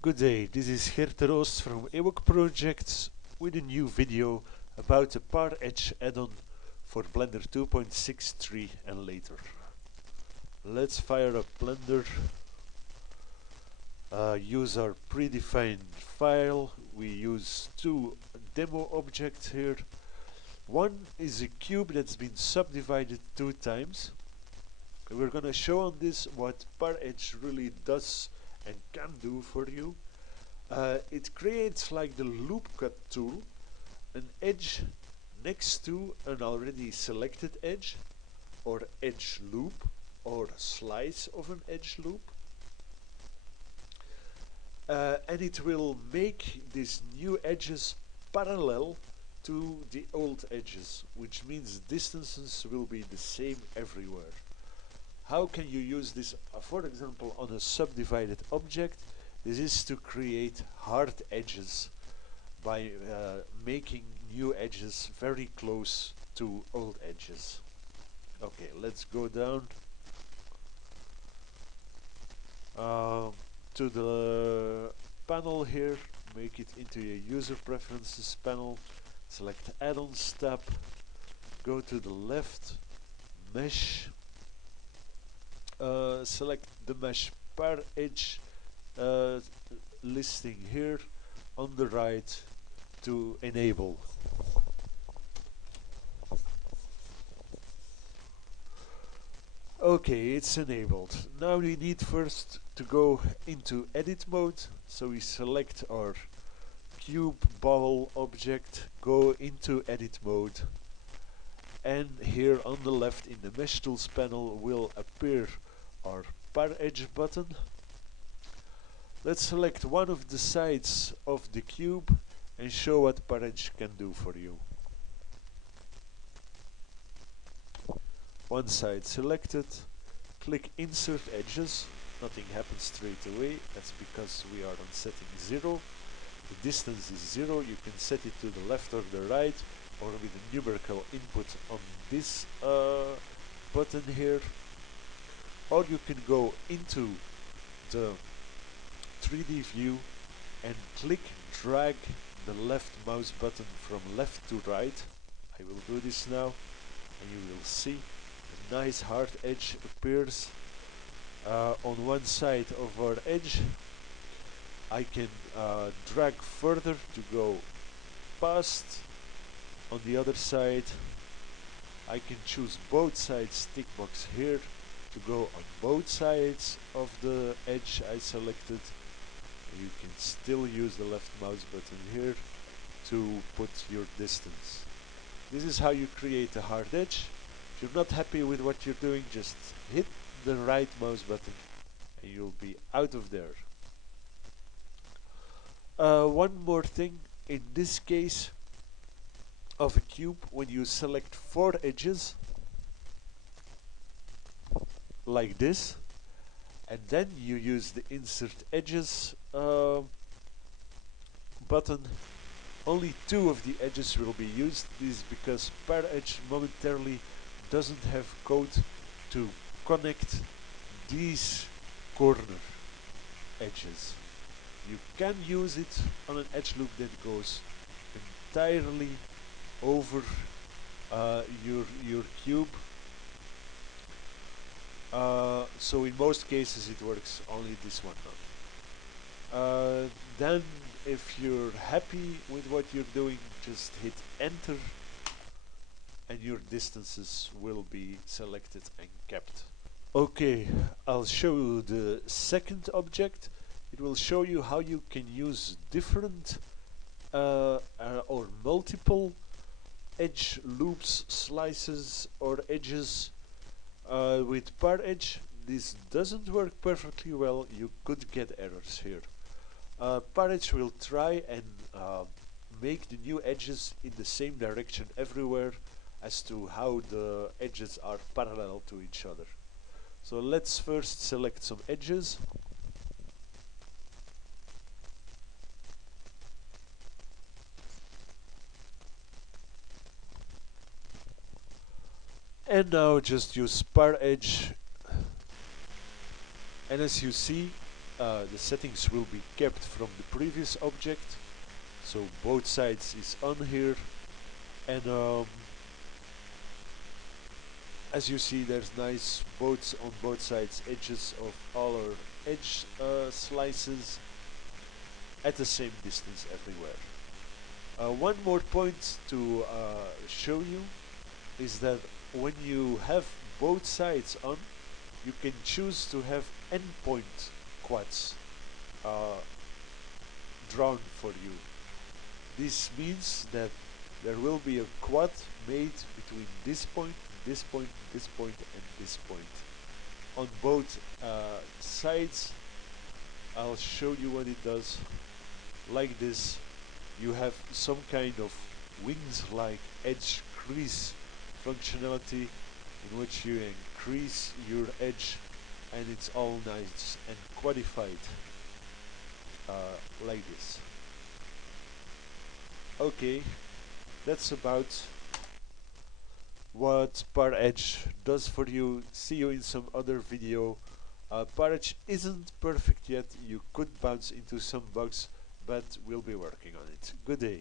Good day, this is Gert Roost from EWOCprojects with a new video about the Paredge add-on for Blender 2.63 and later. Let's fire up Blender, use our predefined file. We use two demo objects here. One is a cube that's been subdivided 2 times. We're gonna show on this what Paredge really does and can do for you. It creates, like the loop cut tool, an edge next to an already selected edge, or edge loop, or slice of an edge loop. And it will make these new edges parallel to the old edges, which means distances will be the same everywhere. How can you use this, for example, on a subdivided object? This is to create hard edges by making new edges very close to old edges. Okay, let's go down to the panel here, make it into a user preferences panel, select add-ons tab, go to the left, mesh, select the mesh Paredge listing here, on the right to enable. Okay, it's enabled. Now we need first to go into edit mode, so we select our cube ball object, go into edit mode, and here on the left in the mesh tools panel will appear our Paredge button. Let's select one of the sides of the cube and show what Paredge can do for you. One side selected, click insert edges, nothing happens straight away, that's because we are on setting 0. The distance is 0, you can set it to the left or the right, or with a numerical input on this button here. Or you can go into the 3D view and click drag the left mouse button from left to right. I will do this now and you will see a nice hard edge appears on one side of our edge. I can drag further to go past. On the other side I can choose both sides tick box here to go on both sides of the edge I selected. You can still use the left mouse button here to put your distance. This is how you create a hard edge. If you're not happy with what you're doing, just hit the right mouse button and you'll be out of there. One more thing, in this case of a cube, when you select 4 edges like this, and then you use the insert edges button, only 2 of the edges will be used. This is because Paredge momentarily doesn't have code to connect these corner edges. You can use it on an edge loop that goes entirely over your cube. So in most cases it works, only this one not. Then if you're happy with what you're doing, just hit enter and your distances will be selected and kept. Okay, I'll show you the second object. It will show you how you can use different or multiple edge loops, slices or edges with Paredge. This doesn't work perfectly well, you could get errors here. Paredge will try and make the new edges in the same direction everywhere as to how the edges are parallel to each other. So let's first select some edges. And now just use Paredge, and as you see, the settings will be kept from the previous object, so both sides is on here, and as you see, there's nice on both sides edges of all our edge slices at the same distance everywhere. One more point to show you is that when you have both sides on, you can choose to have endpoint quads drawn for you. This means that there will be a quad made between this point, this point, this point, and this point. On both sides, I'll show you what it does. Like this, you have some kind of wings-like edge crease functionality in which you increase your edge, and it's all nice and quadified like this. Okay, that's about what Paredge does for you. See you in some other video. Paredge isn't perfect yet. You could bounce into some bugs, but we'll be working on it. Good day.